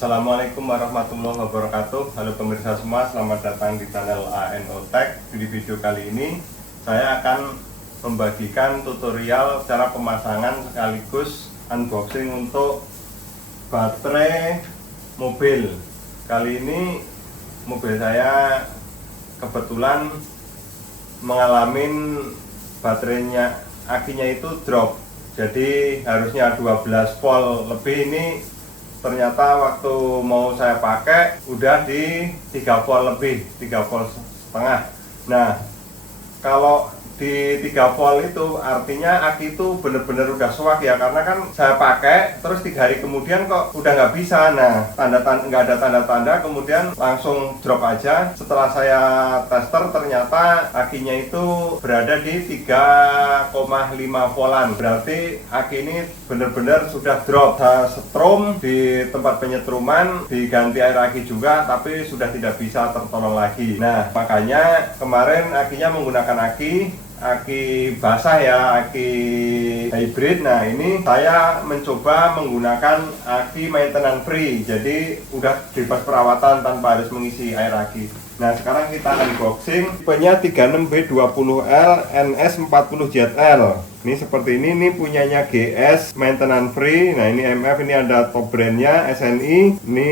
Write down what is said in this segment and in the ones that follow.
Assalamualaikum warahmatullahi wabarakatuh. Halo pemirsa semua, selamat datang di channel ANO Tech. Di video kali ini saya akan membagikan tutorial cara pemasangan sekaligus unboxing untuk baterai mobil. Kali ini mobil saya kebetulan mengalami baterainya, akinya itu drop. Jadi harusnya 12 volt lebih, ini ternyata waktu mau saya pakai udah di 3 volt lebih, 3 volt setengah. Nah, kalau di 3 volt itu artinya aki itu bener-bener udah suwak ya, karena kan saya pakai terus 3 hari kemudian kok udah nggak bisa. Nah, nggak ada tanda-tanda, kemudian langsung drop aja. Setelah saya tester ternyata akinya itu berada di 3,5 voltan. Berarti aki ini bener-bener sudah drop. Saya setrum di tempat penyetruman, diganti air aki juga, tapi sudah tidak bisa tertolong lagi. Nah, makanya kemarin akinya menggunakan aki basah ya, aki hybrid. Nah, ini saya mencoba menggunakan aki maintenance free, jadi udah bebas perawatan tanpa harus mengisi air aki. Nah, sekarang kita unboxing. Tipenya 36B20L NS40ZL. Ini seperti ini punyanya GS maintenance free. Nah, ini MF, ini ada top brandnya SNI, ini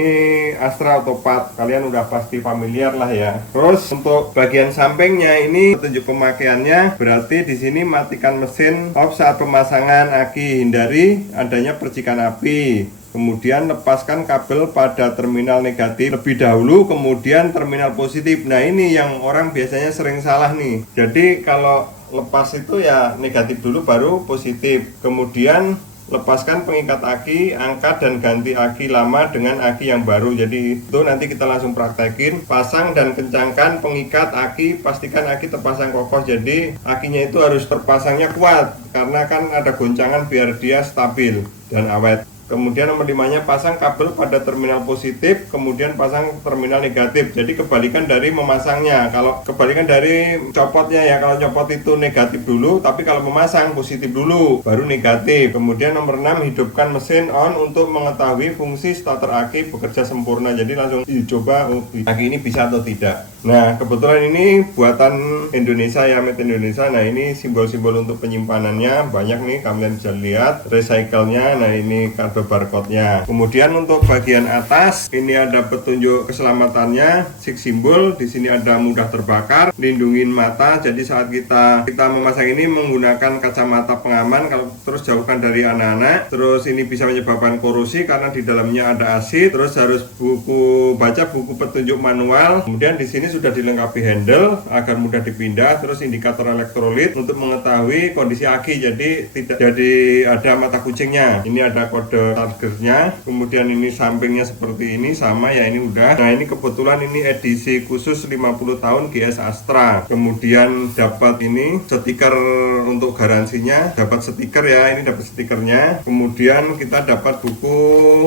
Astra Autopat, kalian udah pasti familiar lah ya. Terus untuk bagian sampingnya ini petunjuk pemakaiannya, berarti di sini matikan mesin off saat pemasangan aki, hindari adanya percikan api. Kemudian lepaskan kabel pada terminal negatif lebih dahulu, kemudian terminal positif. Nah, ini yang orang biasanya sering salah nih. Jadi kalau lepas itu ya negatif dulu baru positif. Kemudian lepaskan pengikat aki, angkat dan ganti aki lama dengan aki yang baru. Jadi itu nanti kita langsung praktekin. Pasang dan kencangkan pengikat aki, pastikan aki terpasang kokoh. Jadi akinya itu harus terpasangnya kuat, karena kan ada goncangan biar dia stabil dan awet. Kemudian nomor 5-nya pasang kabel pada terminal positif, kemudian pasang terminal negatif. Jadi kebalikan dari memasangnya. Kalau kebalikan dari copotnya ya, kalau copot itu negatif dulu, tapi kalau memasang positif dulu, baru negatif. Kemudian nomor 6, hidupkan mesin on untuk mengetahui fungsi starter aki bekerja sempurna. Jadi langsung dicoba aki ini bisa atau tidak. Nah, kebetulan ini buatan Indonesia ya, made Indonesia. Nah, ini simbol-simbol untuk penyimpanannya banyak nih, kalian bisa lihat. Recycle-nya, nah ini barcode-nya. Kemudian untuk bagian atas ini ada petunjuk keselamatannya, six symbol. Di sini ada mudah terbakar, lindungin mata. Jadi saat kita memasang ini menggunakan kacamata pengaman, kalau terus jauhkan dari anak-anak. Terus ini bisa menyebabkan korosi karena di dalamnya ada asid. Terus harus baca buku petunjuk manual. Kemudian di sini sudah dilengkapi handle agar mudah dipindah. Terus indikator elektrolit untuk mengetahui kondisi aki. Jadi tidak jadi ada mata kucingnya. Ini ada kode targetnya. Kemudian ini sampingnya seperti ini sama ya, ini udah. Nah, ini kebetulan ini edisi khusus 50 tahun GS Astra. Kemudian dapat ini stiker untuk garansinya, dapat stiker ya, ini dapat stikernya. Kemudian kita dapat buku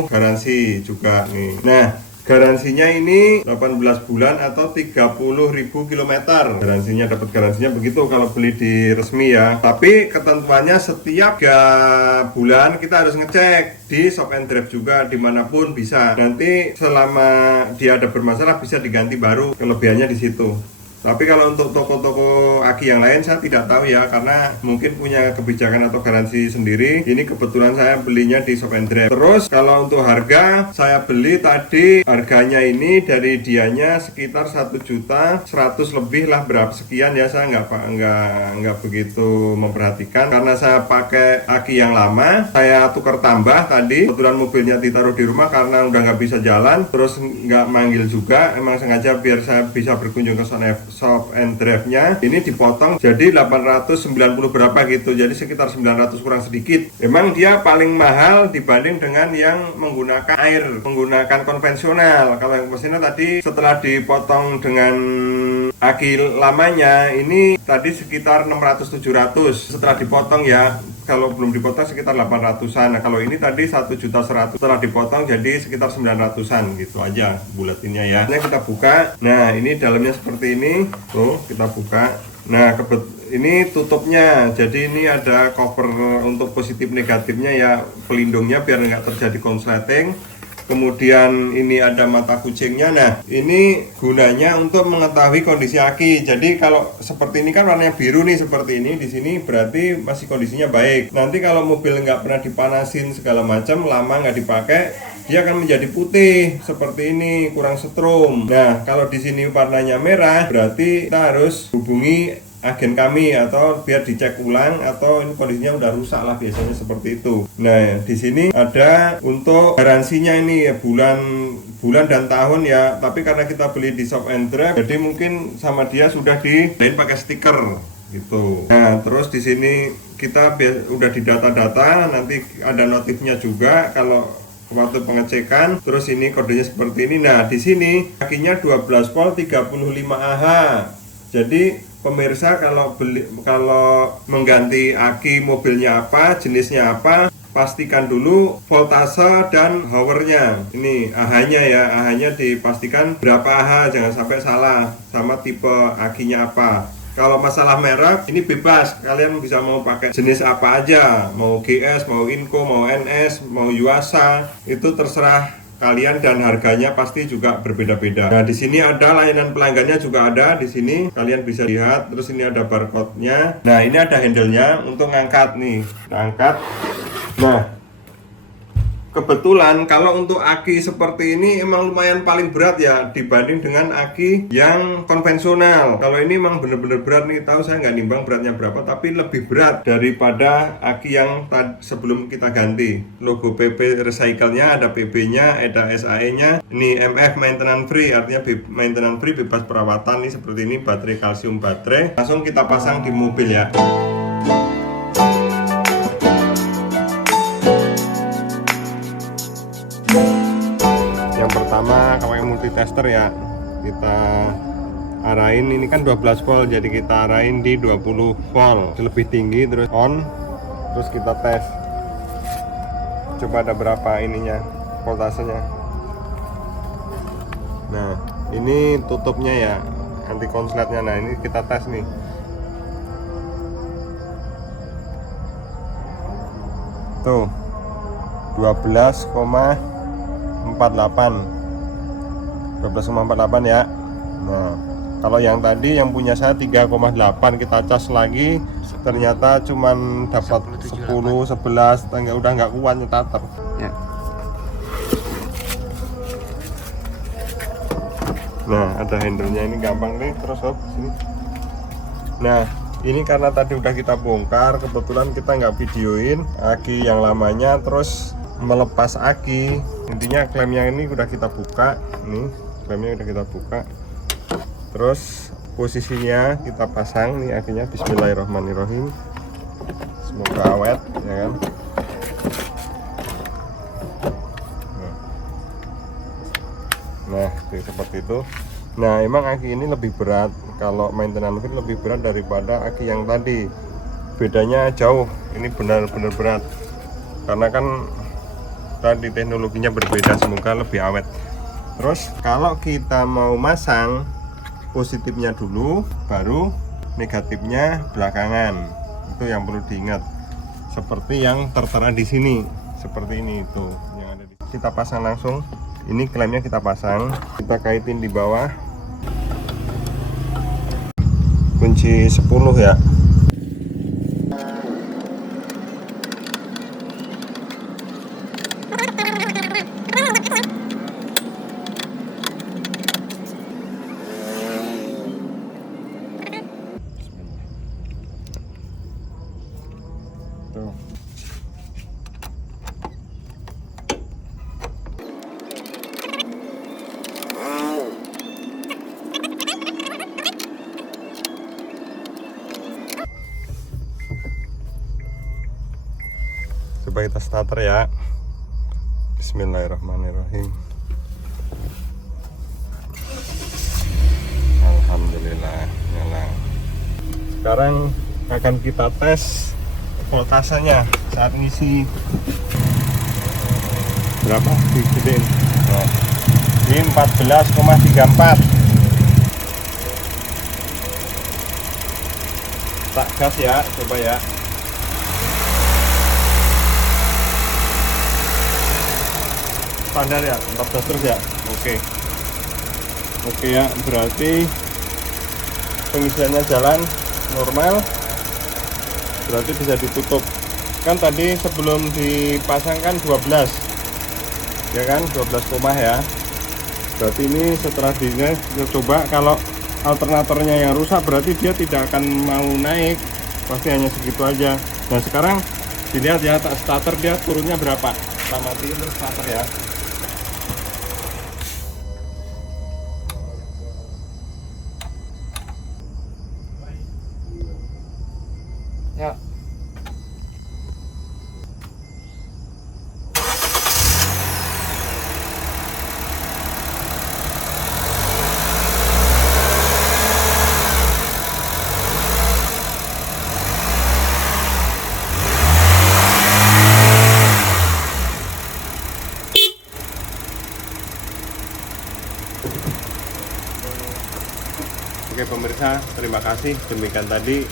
garansi juga nih. Nah, garansinya ini 18 bulan atau 30.000 km. Dapat garansinya begitu kalau beli di resmi ya. Tapi ketentuannya setiap 3 bulan kita harus ngecek di shop and drive juga, dimanapun bisa. Nanti selama dia ada bermasalah bisa diganti baru. Kelebihannya di situ. Tapi kalau untuk toko-toko aki yang lain saya tidak tahu ya, karena mungkin punya kebijakan atau garansi sendiri. Ini kebetulan saya belinya di shop and drive. Terus kalau untuk harga, saya beli tadi harganya ini dari dianya sekitar 1.100.000 lebih lah, berapa sekian ya, saya nggak begitu memperhatikan karena saya pakai aki yang lama. Saya tukar tambah tadi, kebetulan mobilnya ditaruh di rumah karena udah nggak bisa jalan, terus nggak manggil juga, emang sengaja biar saya bisa berkunjung ke shop and drive-nya. Ini dipotong jadi 890 berapa gitu, jadi sekitar 900 kurang sedikit. Memang dia paling mahal dibanding dengan yang menggunakan air, menggunakan konvensional. Kalau yang mesinnya tadi setelah dipotong dengan aki lamanya ini tadi sekitar 600-700 setelah dipotong ya. Kalau belum dipotong sekitar 800-an. Nah, kalau ini tadi 1.100.000 setelah dipotong jadi sekitar 900-an gitu aja bulatinnya ya. Nah, kita buka. Nah, ini dalamnya seperti ini. Tuh, kita buka. Nah, ini tutupnya. Jadi ini ada cover untuk positif negatifnya ya, pelindungnya biar nggak terjadi konsleting. kemudian ini ada mata kucingnya. Nah, ini gunanya untuk mengetahui kondisi aki. Jadi kalau seperti ini kan warnanya biru nih, seperti ini di sini berarti masih kondisinya baik. Nanti kalau mobil nggak pernah dipanasin segala macam, lama nggak dipakai, dia akan menjadi putih seperti ini, kurang setrum. Nah, kalau di sini warnanya merah, berarti kita harus hubungi agen kami atau biar dicek ulang, atau ini kondisinya udah rusak lah, biasanya seperti itu. Nah, di sini ada untuk garansinya ini ya, bulan dan tahun ya, tapi karena kita beli di Shop and Drive, jadi mungkin sama dia sudah lain pakai stiker gitu. Nah, terus di sini kita udah di data-data, nanti ada notifnya juga kalau waktu pengecekan. Terus ini kodenya seperti ini. Nah, di sini akinya 12 volt 35 Ah. Jadi pemirsa kalau mengganti aki mobilnya apa, jenisnya apa, pastikan dulu voltase dan hournya. Ini AH-nya ya, AH-nya dipastikan berapa AH, jangan sampai salah, sama tipe akinya apa. Kalau masalah merek ini bebas, kalian bisa mau pakai jenis apa aja, mau GS, mau Inco, mau NS, mau Yuasa, itu terserah kalian, dan harganya pasti juga berbeda-beda. Nah, di sini ada layanan pelanggannya juga ada di sini. Kalian bisa lihat. Terus ini ada barcode-nya. Nah, ini ada handle-nya untuk ngangkat nih. Angkat. Nah, kebetulan kalau untuk aki seperti ini emang lumayan paling berat ya dibanding dengan aki yang konvensional. Kalau ini emang bener-bener berat nih, tahu saya nggak nimbang beratnya berapa, tapi lebih berat daripada aki yang sebelum kita ganti. Logo PP Recycle-nya, ada PB-nya, ada SAE-nya. Ini MF maintenance free, artinya maintenance free, bebas perawatan nih, seperti ini, baterai kalsium baterai. Langsung kita pasang di mobil ya. Pertama pakai multitester ya, kita arahin, ini kan 12 volt, jadi kita arahin di 20 volt lebih tinggi, terus on, terus kita tes, coba ada berapa ininya, voltasenya. Nah, ini tutupnya ya, anti konsletnya. Nah, ini kita tes nih. Tuh 12,48 ya. Nah, kalau yang tadi yang punya saya 3,8, kita cas lagi, ternyata cuman dapat 10, 11, udah nggak kuat nyetater ya. Nah, ada handle-nya, ini gampang nih, terus sini. Nah, ini karena tadi udah kita bongkar, kebetulan kita nggak videoin aki yang lamanya, terus melepas aki. Intinya klemnya ini udah kita buka, nih klemnya udah kita buka, terus posisinya kita pasang nih akinya. Bismillahirrahmanirrahim, semoga awet ya kan. Nah, seperti itu. Nah, emang aki ini lebih berat, kalau maintenance free lebih berat daripada aki yang tadi, bedanya jauh. Ini benar-benar berat karena kan tadi teknologinya berbeda, semoga lebih awet. Terus kalau kita mau masang, positifnya dulu baru negatifnya belakangan, itu yang perlu diingat, seperti yang tertera di sini, seperti ini itu yang ada di sini. Kita pasang langsung, ini klemnya kita pasang, kita kaitin di bawah, kunci 10 ya. Tuh. Coba kita starter ya. Bismillahirrahmanirrahim. Alhamdulillah nyala. Sekarang akan kita tes voltasenya saat ngisi. Berapa? Digedein. Nah, di 14,34. Tak gas ya, coba ya. standar ya, 14 terus ya. Oke. Oke ya, berarti pengisiannya jalan normal, berarti bisa ditutup. Kan tadi sebelum dipasang kan 12 ya kan, 12 koma ya. Berarti ini setelah kita coba, kalau alternatornya yang rusak berarti dia tidak akan mau naik, pasti hanya segitu aja. Nah sekarang dilihat ya, starter dia turunnya berapa. Kita matiin terus starter ya. Ya. Oke pemirsa, terima kasih. Demikian tadi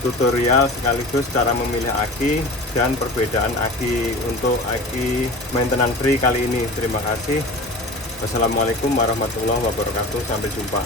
tutorial sekaligus cara memilih aki dan perbedaan aki untuk aki maintenance free kali ini. Terima kasih. Wassalamualaikum warahmatullahi wabarakatuh. Sampai jumpa.